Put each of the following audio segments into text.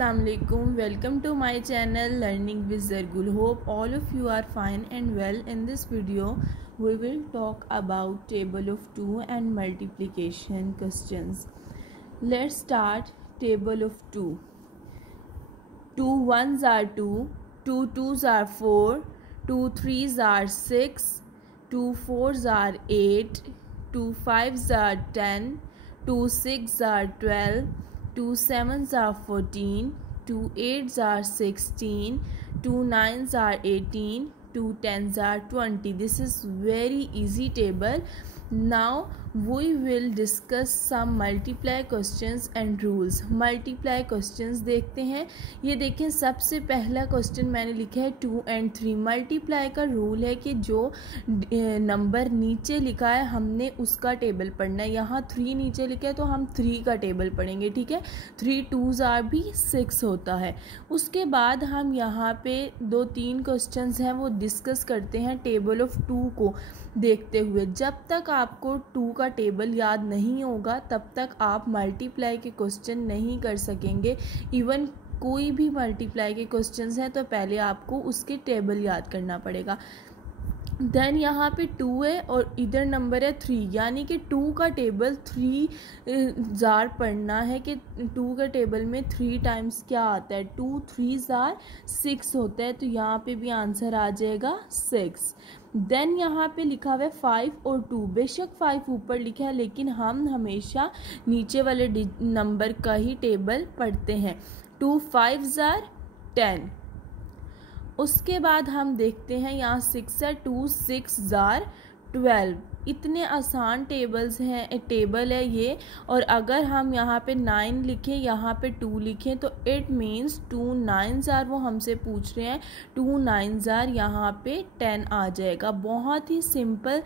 Assalamualaikum. Welcome to my channel Learning with Zargul. Hope all of you are fine and well. In this video we will talk about table of 2 and multiplication questions. Let's start table of 2. 2 1s are 2, 2 2s are 4, 2 3s are 6, 2 4s are 8, 2 5s are 10, 2 6s are 12, 2 7s are 14, 2 8s are 16, 2 9s are 18, 2 10s are 20. This is very easy table. Now we will discuss some multiply questions and rules. multiply questions देखते हैं. ये देखें, सबसे पहला question मैंने लिखा है 2 and 3. Multiply का रूल है कि जो नंबर नीचे लिखा है हमने उसका टेबल पढ़ना है. यहाँ 3 नीचे लिखा है तो हम 3 का टेबल पढ़ेंगे. ठीक है, 3 2s आर भी 6 होता है. उसके बाद हम यहाँ पे 2-3 क्वेश्चंस हैं वो डिस्कस करते हैं टेबल ऑफ 2 को देखते हुए. जब तक आपको 2 का टेबल याद नहीं होगा तब तक आप मल्टीप्लाई के क्वेश्चन नहीं कर सकेंगे. इवन कोई भी मल्टीप्लाई के क्वेश्चंस हैं तो पहले आपको उसके टेबल याद करना पड़ेगा. देन यहाँ पे 2 है और इधर नंबर है 3, यानी कि 2 का टेबल 3 जार पढ़ना है कि 2 का टेबल में 3 टाइम्स क्या आता है. 2 3 जार 6 होता है, तो यहाँ पे भी आंसर आ जाएगा 6. देन यहाँ पे लिखा हुआ है 5 और 2. बेशक 5 ऊपर लिखा है लेकिन हम हमेशा नीचे वाले नंबर का ही टेबल पढ़ते हैं. 2 5 जार 10. उसके बाद हम देखते हैं यहाँ 6 है. 2 6 जार 12. इतने आसान टेबल है ये. और अगर हम यहाँ पे 9 लिखें, यहाँ पे 2 लिखें तो इट मीन्स 2 9 जार वो हमसे पूछ रहे हैं. 2 9 जार यहाँ पे 10 आ जाएगा. बहुत ही सिंपल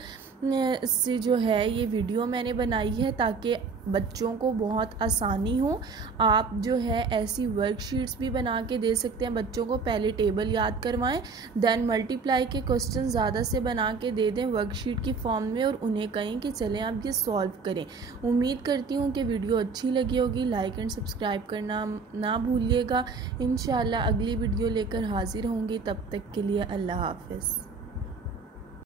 से जो है ये वीडियो मैंने बनाई है ताकि बच्चों को बहुत आसानी हो. आप जो है ऐसी वर्कशीट्स भी बना के दे सकते हैं बच्चों को. पहले टेबल याद करवाएं, देन मल्टीप्लाई के क्वेश्चन ज़्यादा से बना के दे दें वर्कशीट की फॉर्म में और उन्हें कहें कि चलें आप ये सॉल्व करें. उम्मीद करती हूँ कि वीडियो अच्छी लगी होगी. लाइक एंड सब्सक्राइब करना ना भूलिएगा. इंशाल्लाह अगली वीडियो लेकर हाजिर होंगी. तब तक के लिए अल्लाह हाफ़िज़.